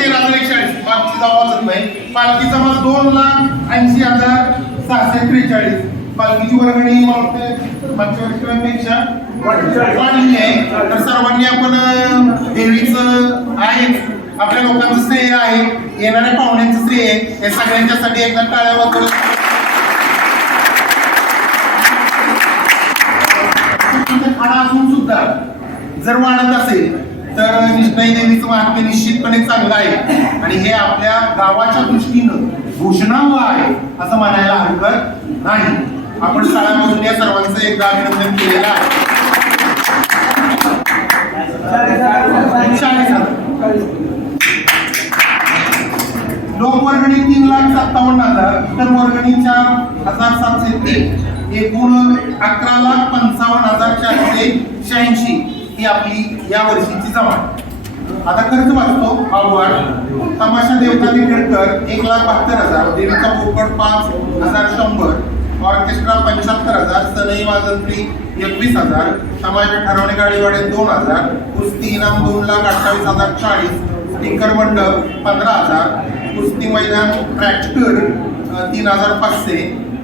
तेरा हजार एकशे ऐंशी. पालखीचा वाचत नाही. पालखीचा मला दोन लाख ऐंशी हजार सहाशे त्रेचाळीस. पालखीची वर्गणी मला वाटतं मागच्या वर्षापेक्षा वाढली आहे. तर सर्वांनी आपण देवीचं आहे. आपल्या लोकांचं श्रेय आहे. येणाऱ्या पाहुण्यांचं श्रेय आहे. हे सगळ्यांच्यासाठी एकदा टाळ्या वाजवून खाडा असून सुद्धा जर वाढत असेल तर निष्ठाई देवीचं वाक्य निश्चितपणे चांगलं आहे. आणि हे आपल्या गावाच्या दृष्टीनं घोषणावं आहे असं म्हणायला हरकत नाही. आपण शाळामधून या सर्वांचं एकदा अभिनंदन केलेलं आहे. लोकवर्गणी तीन लाख सत्तावन्न हजार इतर वर्गणीच्या हजार सातशे तीन एकूण अकरा लाख पंचावन्न हजार चारशे शहाऐंशी ही आपली या वर्षी जमा आता खर्च वाचतो अवघड तमाशा देवता खेळकर एक लाख बहात्तर हजार देवीचा पोपट पाच हजार शंभर ऑर्केस्ट्रा पंच्याहत्तर हजार सनई वाजंत्री एकवीस हजार समाजा ठरवणे गाडीवाडे दोन हजार कुस्ती इनाम दोन लाख अठ्ठावीस हजार चाळीस स्टिकर मंडप पंधरा हजार कुस्ती मैदान ट्रॅक्टर तीन हजार पाचशे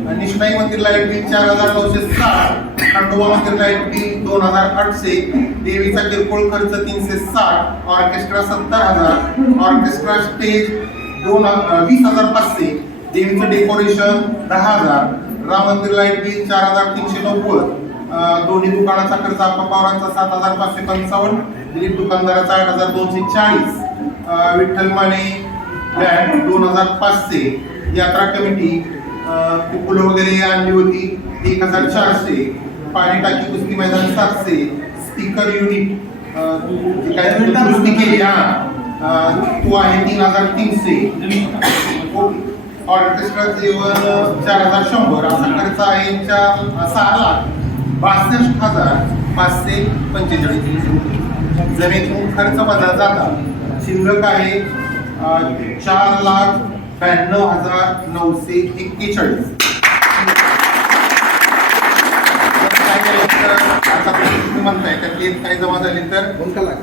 निष्णाई मंदिर लाइट बिल चार हजार नऊशे साठ खंडोबा मंदिर लाइट बिल दोन हजार आठशे देवीचा किरकोळ खर्च तीनशे साठ ऑर्केस्ट्रा सत्तर हजार ऑर्केस्ट्रा स्टेज दोन वीस हजार पाचशे देवीचं डेकोरेशन दहा हजार राम मंदिर लाइट बिल चार हजार तीनशे नव्वद दोन्ही दुकानाचा खर्च आप्पा पवारांचा सात हजार पाचशे पंचावन्न दिलीप दुकानदाराचा आठ हजार दोनशे चाळीस विठ्ठल माने बँड दोन हजार पाचशे यात्रा कमिटी फुलं वगैरे आणली होती. एक हजार चारशे पाणी टाकी कुस्ती मैदान सातशे स्पीकर युनिट. काय दुरुस्ती केली हा. तो आहे तीन हजार तीनशे. ऑर्केस्ट्रा जेवण चार हजार शंभर. असा खर्च आहे चा- सहा लाख. बासष्ट हजार पाचशे पंचेचाळीस. जर एकूण खर्च वजा जाता शिल्लक आहे चार लाख ब्याण्णव हजार नऊशे एक्केचाळीस म्हणताय का ते काय जमा झाले तर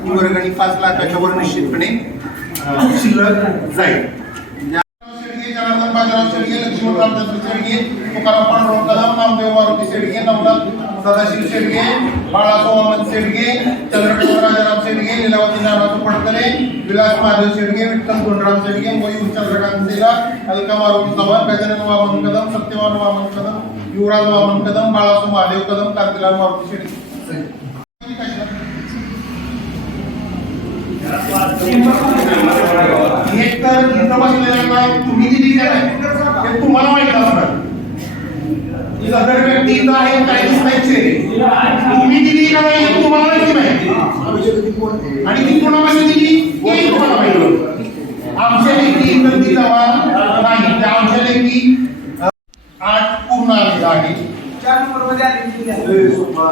ही वर्गणी पाच लाखाच्या वर निश्चितपणे शिल्लक जाईल बाजीराव शेडगे, तुकाराम पांडुरंग कदम, नामदेव मारुती शेडगे, नवनाथ सदाशिव शेडगे, बाळासाहेब अहमद शेडगे, चंद्रकांत राजाराम शेडगे, लीलावती नानासू पडतले, विलास महादेव शेडगे, विठ्ठल धोंडराम शेडगे, मोहित चंद्रकांत सेला, अलका मारुती चव्हाण, गजानन वामन कदम, सत्यवान वामन कदम, युवराज वामन कदम, बाळासाहेब महादेव कदम, कांतीलाल मारुती शेडगे. एक तर इथं बसलेल्यांना तुम्ही दिली का नाही हे तुम्हाला माहीत असणार. सदर व्यक्ती इथं आहे काहीच नाहीचे. तुम्ही दिली का नाही तुम्हाला माहिती आणि ती कोणापासून दिली हे तुम्हाला माहिती आमच्या लेखी इतर ती जमा नाही त्या आमच्या लेखी अ, आठ पूर्ण आलेला आहे चार नंबरमध्ये आली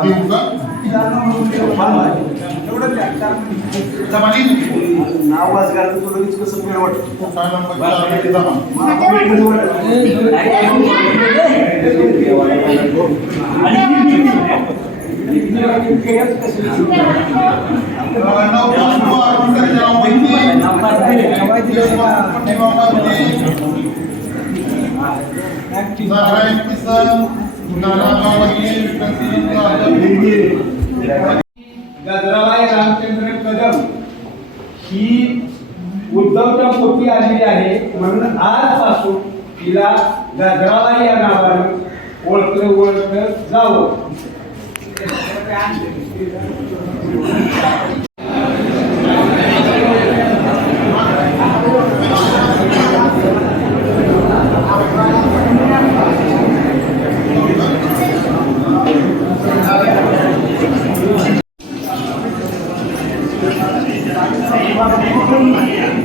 देऊ का? नाव वाजगार तुला वीज कसं वेळ वाटतं. सहा नंबर चारमध्ये जमा नऊ पाच अरुण सर्जेराव वैद्य नारायण किसन नाना गजराबाई रामचंद्र कदम ही उद्धवच्या पोटी आहे. म्हणून आजपासून तिला गजराबाई या नावानं ओळखलं ओळखलं जावं.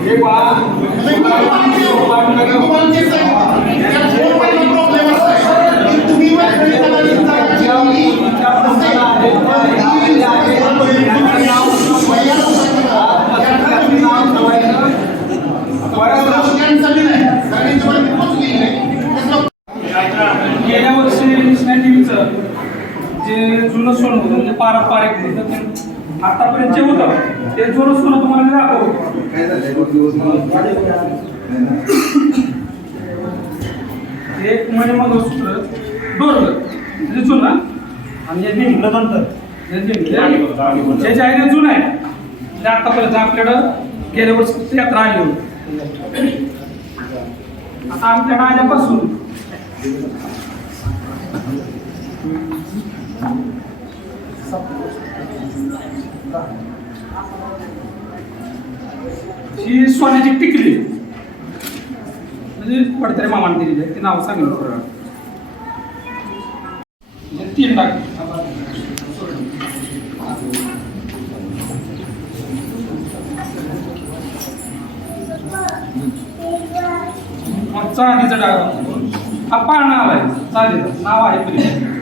हे पहा, गेल्या वर्षी नॅशनल टीव्हीचं जे जुनं सोनं होतं म्हणजे पारंपरिक होतं ते जे जुनं सोनं तुम्हाला दाखवतो. एक म्हणजे मंगळसूत्र डोरलं म्हणजे जुना. आणि हे निघलं नंतर हे निघलं. जे जे आहे ते जुनं आहे. ते आतापर्यंत आपल्याकडं गेल्या वर्षी यात्रा आली होती. आता आपल्याकडं आल्यापासून ही सोन्याची टिकली. म्हणजे पडतरे मामाने दिलेली आहे. ते नाव सांगितलं बरोबर म्हणजे तीन टाक चांदीचा डाग. हा पाळणा आलाय. चांदीचा नाव आहे तरी.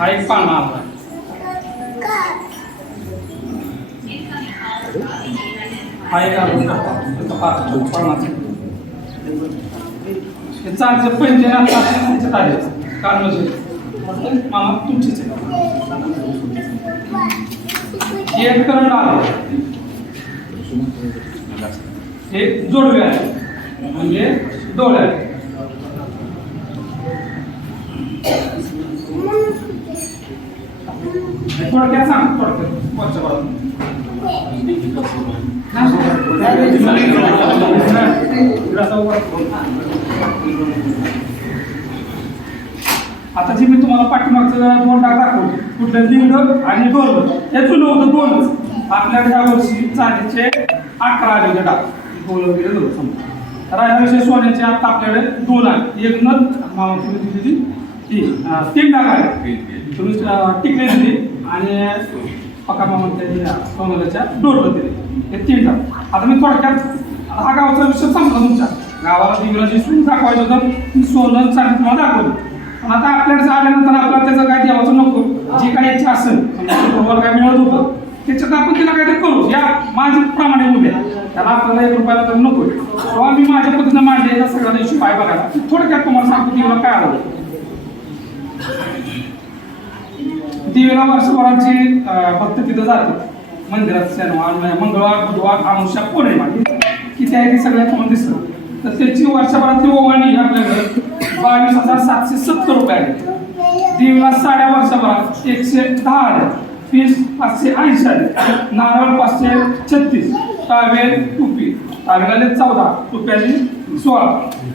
हा एक पाळणा आला हा एक आलो पाळणाचा हे चांदीचं पैंजण आता काल म्हणजे मामा आहे. एक करंट आलं. हे जोडवे आहे. म्हणजे डोळ्या. थोडक्यात सांग थोडक्यात. आता जे मी तुम्हाला पाठीमागचं दोन डाग दाखवतो कुठलं लिंग आणि दोन. हे जुनं होतं दोनच. आपल्याकडे ह्या वर्षी चांदीचे अकरा आले डाग. गोल वगैरे दोन समजा. राहिल्याविषयी सोन्याचे आता आपल्याकडे दोन आहे एक नग मामा तुम्ही तीन तीन डाग आहे तुम्ही टिकले दिली आणि पकामा म्हणते त्यांनी सोनाल्याच्या हे तीन टाक आता मी थोडक्यात हा गावचा विषय संपला तुमच्या. गावाला इंग्रजी सुरू दाखवायचं होतं सोनं चांगलं तुम्हाला दाखवलं पण आता आपल्याकडे आल्यानंतर आपल्याला त्याचं काय द्यावाचं नको. जी काही इच्छा असेल म्हणजे समजा काय मिळत होतं त्याच्यात आपण तिला काहीतरी करू. या माझ्या प्रमाणे उद्या त्याला आपल्याला एक रुपयाला तर नको. तेव्हा मी माझ्या पद्धतीनं मांडले सगळ्या दिवशी पाय बघायला थोडक्यात तुम्हाला सांगतो की मला काय आलं. देवीला वर्षभराची भक्त तिथं जातात मंदिरात शनिवार मंगळवार बुधवार आमुषा पौर्णिमा किती आहे ते सगळ्या तुम्हाला दिसतं तर त्याची वर्षभरातली ओवाणी आपल्याकडे बावीस हजार सातशे सत्तर रुपये आहे. देवीला साड्या वर्षभरात एकशे दहा आले फीस पाचशे ऐंशी आले नारळ पाचशे छत्तीस. टावेल टुपी. टावेला चौदा. टुप्याची सोळा.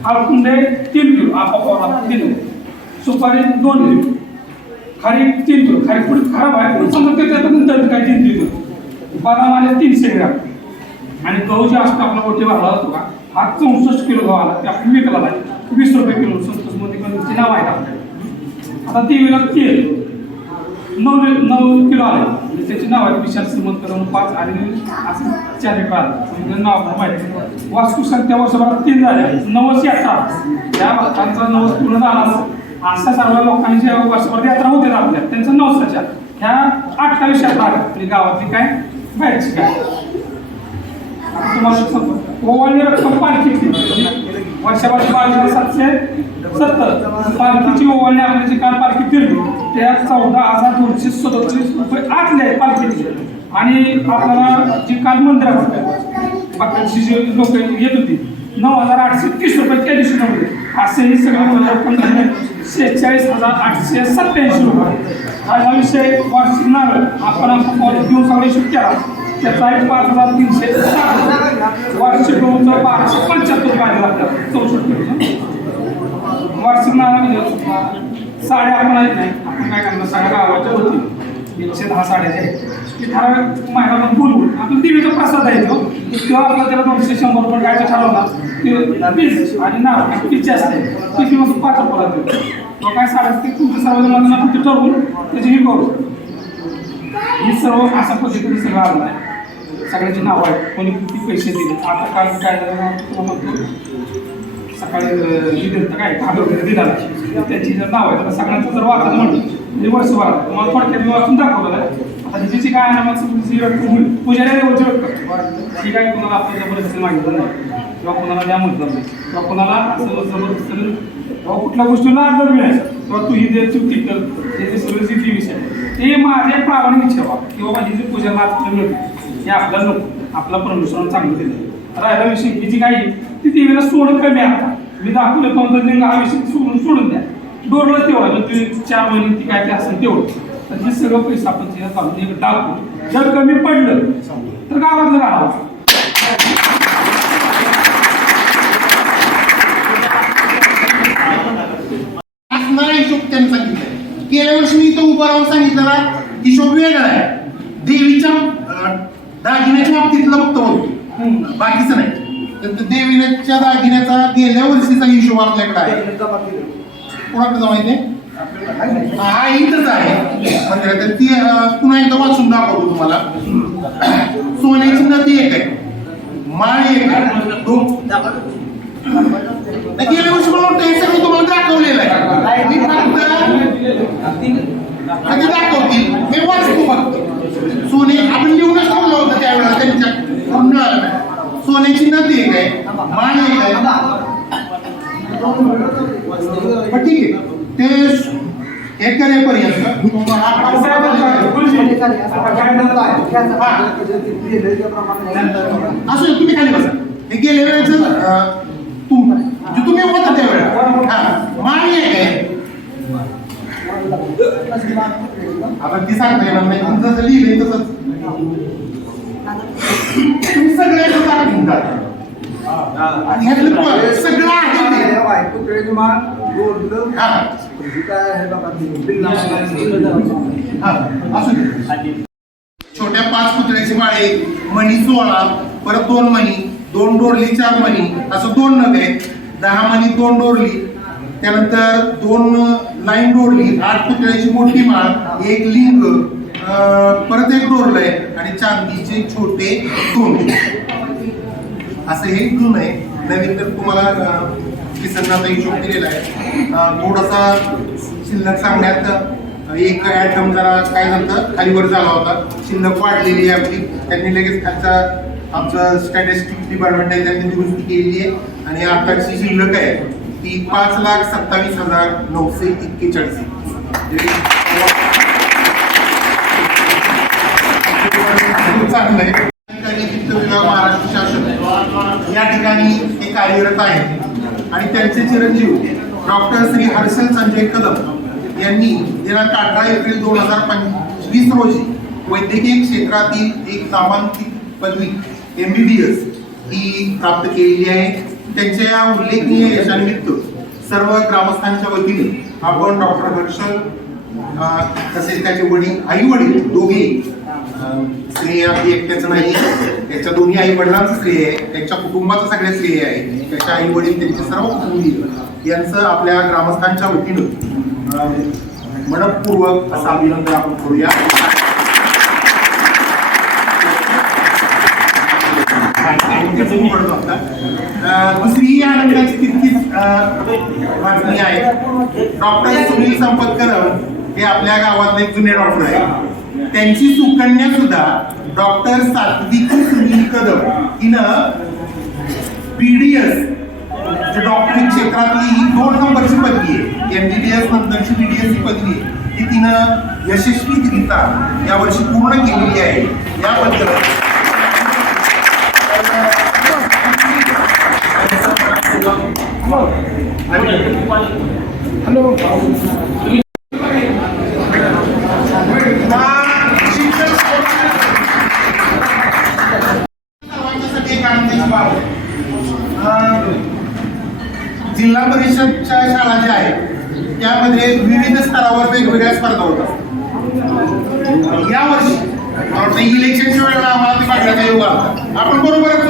हळकुंडे तीन किलो. आपापला तीन. सुपारी दोन किलो. खारी तीन किलो खारी थोडी खराब आहे पण समजा ते त्याच्यातून काय तीन किलो बदाम आले तीनशे ग्रॅम. आणि गहू जे असतो आपला मोठे भाव जातो का हा चौसष्ट किलो गहू आला ते आपण विकला पाहिजे वीस रुपये किलो संतोष मोदी पण नाव आहे आपल्याकडे आता ती विकत तेल. नऊ नऊ किलो आले. म्हणजे त्याचे नाव आहे विशाल श्रीमंत करून पाच आणि असं चार एक आलं. म्हणजे नाव आपल्याला माहिती वास्तू संख्या वर्षभरात तीन झाल्या. नवस यात्रा त्या भक्तांचा नवस पूर्ण झाला अशा सर्व लोकांची वर्षभर यात्रा होते आपल्या त्यांचं नवसाच्या ह्या अठ्ठावीस यात्रा म्हणजे गावातली काय? बाहेरची काय? तुम्हाला सांगतो. रक्कम पालखीची वर्षभराची बावीस सातशे सत्तर. पालखीची ओवाळणी आपल्याची काल पालखी फिरली. त्या चौदा हजार दोनशे सदतीस रुपये आतले आहेत आणि आपल्याला जी काल मंदिरात बाकीची जी लोक येत होती नऊ हजार आठशे तीस रुपये त्या दिवशी नव्हते असे हे सगळं रक्कम झाले शेहेचाळीस हजार आठशे सत्याऐंशी रुपये. हा हा विषय वार्षिक नारळ आपण आपण कॉलेज घेऊन सगळे शूट केला. त्याचा एक पाच हजार तीनशे साठ वार्षिक गहूचा बाराशे पंच्याहत्तर रुपये लागतात चौसष्ट वार्षिक नारळ म्हणजे साड्या आपण आहेत नाही आपण काय करणार? सगळ्या गावाच्या होती. एकशे दहा साड्या जे आहेत ते ठराविक महिन्याला बोलवून आपण देवीचा प्रसाद आहे तो. तेव्हा आपला त्याला दोनशे शंभर रुपये काय ठरवला. ते वीस आणि नारळ किती असते. ती मग पाच रुपयाला देतो तो काय साड्या ते तुमच्या सर्वजणांना फक्त ठरवून त्याची ही करू. ही सर्व अशा पद्धतीने सगळं आलं आहे सगळ्याची नावं आहेत. कोणी किती पैसे दिले? आता काल काय झालं ना, सकाळी अं, हे दिलं काय भाग वगैरे दिला. त्याची जर नाव आहे तर सगळ्यांचं जर वाचायचं म्हटलं म्हणजे वर्षभरात तुम्हाला थोडक्यात मी वाचून दाखवलं. आता हिची काय आहे ना मग तुमची रक्कम होईल पुजारी देवाची रक्कम ही काय कोणाला आपल्या जबरदस्ती मागितलं नाही. किंवा कोणाला द्या म्हटलं नाही. किंवा कोणाला किंवा कुठल्या गोष्टीला आदर मिळायचा. किंवा तू ही दे चुकी कर. हे ते सगळं जिद्दी विषय ते माझे प्रामाणिक इच्छा किंवा की बाबा ही जी पूजा आज मिळते हे आपल्याला नको. आपला परमेश्वरानं चांगलं दिलं. राहिला विषय ही जी काही ती देवीला सोडत कमी आता. मी दाखवलं कोणतं लिंग हा विषय सोडून सोडून द्या. डोरलं तेवढं मग तुम्ही चार महिने ती काय ते असेल तेवढं. तर हे सगळं पैसा आपण तिला काढून एक टाकू जर कमी पडलं तर गावातलं राहावं असणारा हिशोब त्यांनी सांगितलं गेल्या वर्षी मी इथं उभं राहून सांगितलेला हिशोब वेगळा आहे. देवीच्या दागिन्याच्या बाबतीतलं फक्त बोलतो बाकीचं नाही. तर देवीच्या दागिन्याचा गेल्या वर्षीचा हिशोब आपल्याकडे आहे. कोणाकडे माहिती आहे? हा इथंच आहे. म्हणजे मंदिरात तर ती पुन्हा एकदा वाचून दाखवतो तुम्हाला. सोन्याची नदी एक आहे. माळ एक आहे. गेल्या वर्षी मला वाटतं हे सगळं तुम्हाला दाखवलेलं आहे. मी फक्त हा, ते दाखवतील? हे वाचतो फक्त. सोने आपण लिहूनच ठेवलं होतं त्यावेळेला त्यांच्या पूर्ण सोन्याची नदी एक आहे. माळ एक आहे. ठीक आहे. ते एक करेपर्यंत असं तुम्ही खाली बसा. हे गेल्या वेळेचं अं, तुम जे तुम्ही होता त्यावेळेला हा माळ एक आहे आपण ती सांगता येणार नाही पण जसं लिहिलंय तसंच. तुम्ही सगळे एकच दाखवून टाका. आणि ह्यातलं पण सगळं आहे छोट्या पाच पुतळ्याची माळे मणी सोळा परत दोन मणी दोन डोरली चार मणी असं दोन आहेत दहा मणी दोन डोरली त्यानंतर दोन लाईन डोरली आठ पुतळ्याची मोठी माळ एक लिंग परत एक डोरलंय आणि चांदीचे छोटे दोन असं हे गुण आहे. नवीन तर तुम्हाला अं, किसनचा हिशोब दिलेला आहे. थोडासा शिल्लक सांगण्यात एक ॲटम जरा काय झालं खाली वर झाला होता. शिल्लक वाढलेली आहे आपली. त्यांनी लगेच खालचा आमचं स्टॅटिस्टिक्स डिपार्टमेंट आहे त्यांनी दुरुस्ती केली आहे. आणि आताची शिल्लक आहे ती पाच लाख सत्तावीस हजार नऊशे एक्केचाळीस. म्हणजे चांगलं आहे महाराष्ट्र शासन. या ठिकाणी ते कार्यरत आहेत आणि त्यांचे चिरंजीव डॉक्टर श्री हर्षल संजय कदम यांनी दिनांक अठरा एप्रिल दोन हजार पंचवीस रोजी वैद्यकीय क्षेत्रातील एक नामांकित पदवी एम बी बी एस ही प्राप्त केलेली आहे. त्यांच्या या उल्लेखनीय यशानिमित्त सर्व ग्रामस्थांच्या वतीने आपण डॉक्टर हर्षल तसेच त्याचे वडील आई वडील दोघे अं, आपली एकट्याचं नाही. त्याच्या दोन्ही आई वडिलांचं श्रेय आहे. त्यांच्या कुटुंबाचं सगळ्या श्रेय आहे. त्याच्या आई वडील त्यांचे सर्व कुटुंबीय. यांचं आपल्या ग्रामस्थांच्या वतीनं मनपूर्वक असं अभिनंदन आपण करूया. अं, दुसरी ही आनंदाची तितकीच अं, बातमी आहे. डॉक्टर सुनील संपतकर हे आपल्या गावातले एक जुने डॉक्टर आहे त्यांची सुकन्या सुद्धा डॉक्टर सात्विकी सुनील कदम हिनं बीडीएस डॉक्टरी क्षेत्रातली ही दोन नंबरची पदवी आहे. एमबीबीएस नंतरची बीडीएस ही पदवी आहे ती तिनं यशस्वीरित्या यावर्षी पूर्ण केलेली आहे. याबद्दल हॅलो. वेळेला आम्हाला ते पाठवायचा योग आला आपण बरोबरच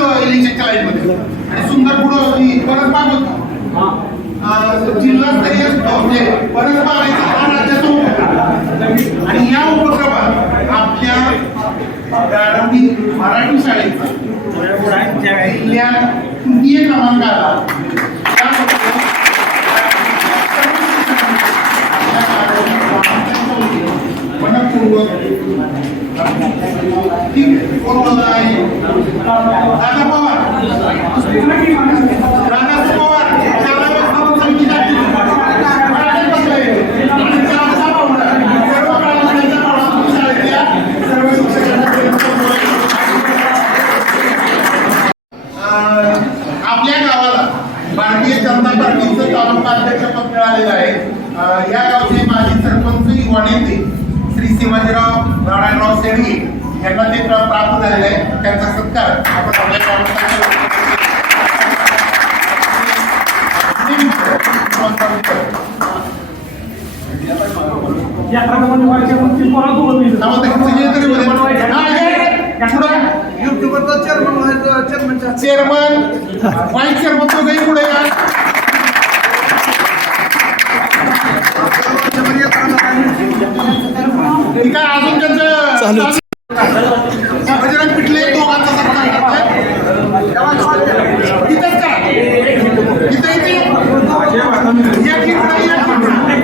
आणि सुंदर पुढं ती परत पाठ होती जिल्हास्तरीय म्हणजे परत पाहायचा हा राज्याचा उपक्रम. आणि या उपक्रमात आपल्या गारंटी मराठी शाळेचा जिल्ह्यात तृतीय क्रमांक मनपूर्वक ठीक आहे कोण बोलत आहे दादा पवार दादा पवार शाळा व्यवस्थापन समितीच्या अध्यक्ष. मराठी बसले. आणि शाळा सभा होणार. सर्व ग्रामस्थांच्या नंदा पाटीलचं तालुका अध्यक्षपद मिळालेलं आहे अं, या गावचे माजी सरपंच युवा नेते श्री शिवाजीराव नारायणराव शेडगे यांना ते प्रा- प्राप्त झालेले आहे त्यांचा सत्कार आपण आपल्या गावात यात्रा कमिटी व्हायची मग ती कोणाला बोलत नाही. युट्यूबरचा चेअरमन व्हायचं चेअरमनच्या चेअरमन व्हाईस चेअरमन तो काही पुढे या. ठीक आहे अजून त्यांचं बजरंग पिटले दोघांचा सत्कार करतोय. इथंच का इथं इथे एक इकडे एक इकडे.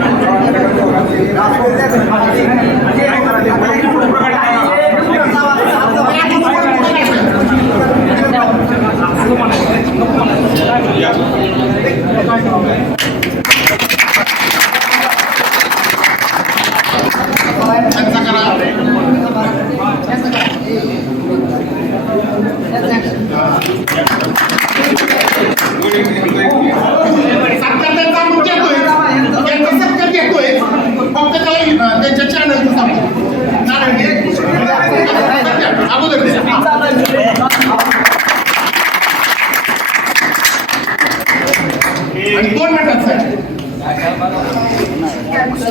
त्यांचा करा सत्कार त्यांचा आपण घेतोय त्यांचा सत्कार घेतोय फक्त काही अं, त्यांच्या चॅनलचं सांगतो नारायण घे. सत्कार. अगोदर दे. आणि दोन मिनिटात साहेब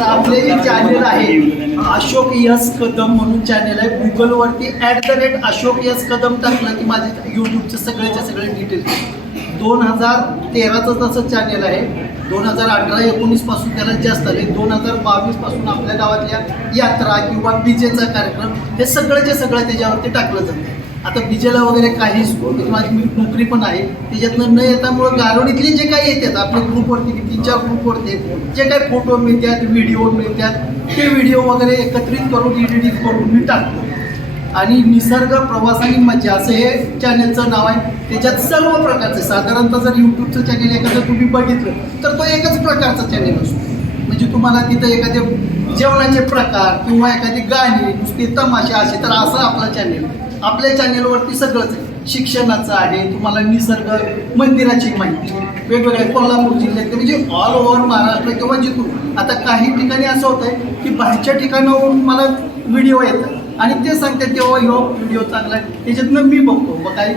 आपले जे चार्जेस आहे अशोक यस कदम म्हणून चॅनेल आहे. गुगलवरती at the rate Ashok S Kadam टाकलं की माझे यूट्यूबचे सगळ्याच्या सगळे डिटेल्स दोन हजार तेराचं तसं चॅनेल आहे. दोन हजार अठरा एकोणीसपासून त्याला जास्त आले. दोन हजार बावीसपासून आपल्या गावातल्या यात्रा किंवा डीजेचा कार्यक्रम हे सगळं जे सगळं त्याच्यावरती टाकलं जातं. आता विजेला वगैरे काहीच माझी मी नोकरी पण आहे. त्याच्यातनं न येतामुळं गारोडीतले जे काही येतात आपल्या ग्रुपवरती तीन चार ग्रुपवरती जे काही फोटो मिळतात व्हिडिओ मिळतात ते व्हिडिओ वगैरे एकत्रित करून एडिटिंग करून मी टाकतो. आणि निसर्ग प्रवास आणि मजा असं हे चॅनलचं नाव आहे. त्याच्यात सर्व प्रकारचे साधारणतः जर यूट्यूबचं चॅनल एखादं तुम्ही बघितलं तर तो एकच प्रकारचा चॅनल असतो. म्हणजे तुम्हाला तिथं एखाद्या जेवणाचे प्रकार किंवा एखादी गाणी नुसती तमाशा असे तर असं आपलं चॅनेल आपल्या चॅनेलवरती सगळंच आहे. शिक्षणाचं आहे तुम्हाला निसर्ग मंदिराची माहिती वेगवेगळ्या कोल्हापूर जिल्ह्यात म्हणजे ऑल ओव्हर महाराष्ट्र किंवा जिथून. आता काही ठिकाणी असं होत आहे की बाहेरच्या ठिकाणावरून मला व्हिडिओ येतात. आणि ते सांगतात तेव्हा ह्यो व्हिडिओ चांगला आहे. त्याच्यातनं मी बघतो. मग काय?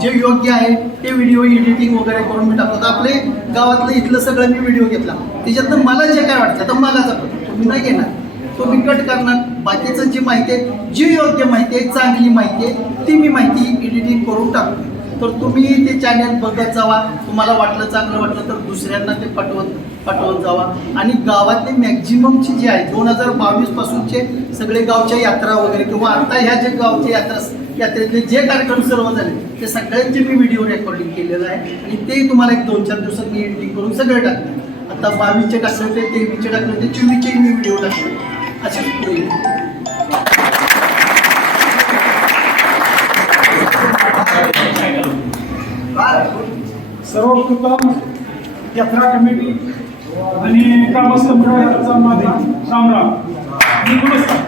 जे योग्य आहे ते व्हिडिओ एडिटिंग वगैरे करून मी टाकतो. आपले गावातलं इथलं सगळं मी व्हिडिओ घेतला. त्याच्यातनं मला जे काय वाटतं तर मला जपतो तुम्ही नाही घेणार. तो मी कट करणार. बाकीचं जी माहिती आहे जी योग्य माहिती आहे चांगली माहिती आहे ती मी माहिती एडिटिंग करून टाकतो तर तुम्ही ते चॅनल बघत जावा. तुम्हाला वाटलं चांगलं वाटलं तर दुसऱ्यांना ते पाठवत पाठवत जावा. आणि गावातले मॅक्झिममची जी आहे दोन हजार बावीस पासूनचे सगळे गावच्या यात्रा वगैरे किंवा आता ह्या जे गावच्या यात्रा यात्रेतले जे कार्यक्रम सर्व झाले ते सगळ्यांचे मी व्हिडिओ रेकॉर्डिंग केलेलं आहे. आणि ते तुम्हाला एक दोन चार दिवसात मी एडिटिंग करून सगळे टाकतो. आता बावीसचे टाकले होते तेवीसचे टाकले होते चोवीसचे मी व्हिडिओ टाकले असे सर्वप्रथम यात्रा कमिटी आणि ग्रामस्थ मंडळाचा माझा रामराम मी नमस्कार.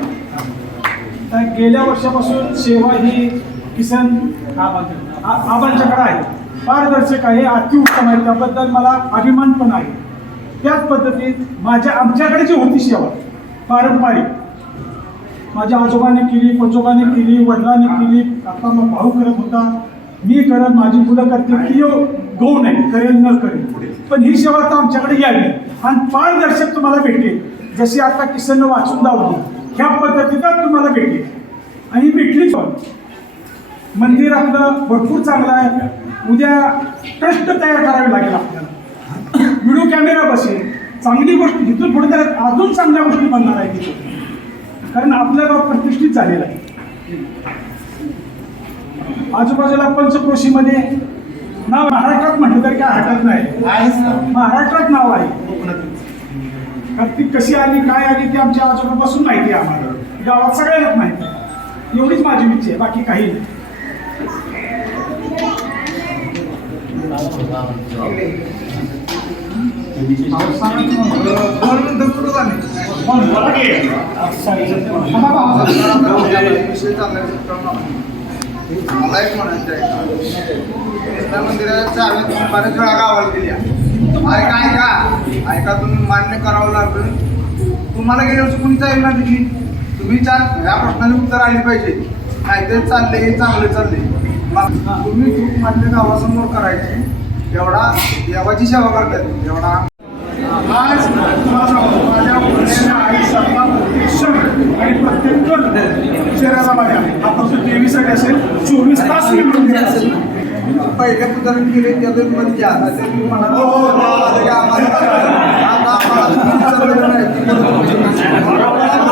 तर गेल्या वर्षापासून सेवा ही किसन आबांच्याकडे आहे. पारदर्शक आहे अतिउत्तम आहे. त्याबद्दल मला अभिमान पण आहे. त्याच पद्धतीत माझ्या आमच्याकडे जी होती सेवा पारंपरिक माझ्या आजोबाने केली पंजोबाने केली वडिलांनी केली आता मग भाऊ करत होता मी करत माझी मुलं करते ती गौ नाही करेल न करेल. पण ही सेवा आता आमच्याकडे यावी. आणि पारदर्शक तुम्हाला भेटेल. जशी आता किसननं वाचून दावली ह्या पद्धतीनं तुम्हाला भेटेल. आणि भेटली पण. मंदिर आपलं भरपूर चांगलं आहे. उद्या ट्रस्ट तयार करावी लागेल आपल्याला. व्हिडिओ कॅमेरा बसेल. चांगली गोष्ट तिथून पुढे तर अजून चांगल्या गोष्टी बनणार आहे तिथून कारण आपलं गाव प्रतिष्ठित झालेलं आहे. आजूबाजूला पंचक्रोशीमध्ये नाव महाराष्ट्रात म्हटलं तरी काय हरकत नाही. महाराष्ट्रात नाव आहे. कारण ती कशी आली काय आली ती आमच्या आजोबापासून माहिती आहे आम्हाला. गावात सगळ्यांनाच माहिती आहे. एवढीच माझी इच्छा आहे बाकी काही नाही. मला एक म्हणायचं आहे मंदिराच्या चावी बऱ्याच वेळा गावाला दिल्या ऐका ऐका ऐका तुम्ही मान्य करावं लागलं तुम्हाला गेल्या वर्षी कुणी जाईल ना तिची तुम्ही चाल या प्रश्नाने उत्तर आली पाहिजे नाही ते चालले चांगले चालले मग तुम्ही चूक मान्य गावासमोर करायची. एवढा देवाची सेवा करतात एवढा आज तुम्हाला माझ्या पुण्याच्या आयुष्यातला प्रत्येक क्षण आणि प्रत्येक कण शरीराचा माझ्या हा फक्त असेल चोवीस तास मी म्हणून असेल पहिल्या उदाहरणमध्ये तर आता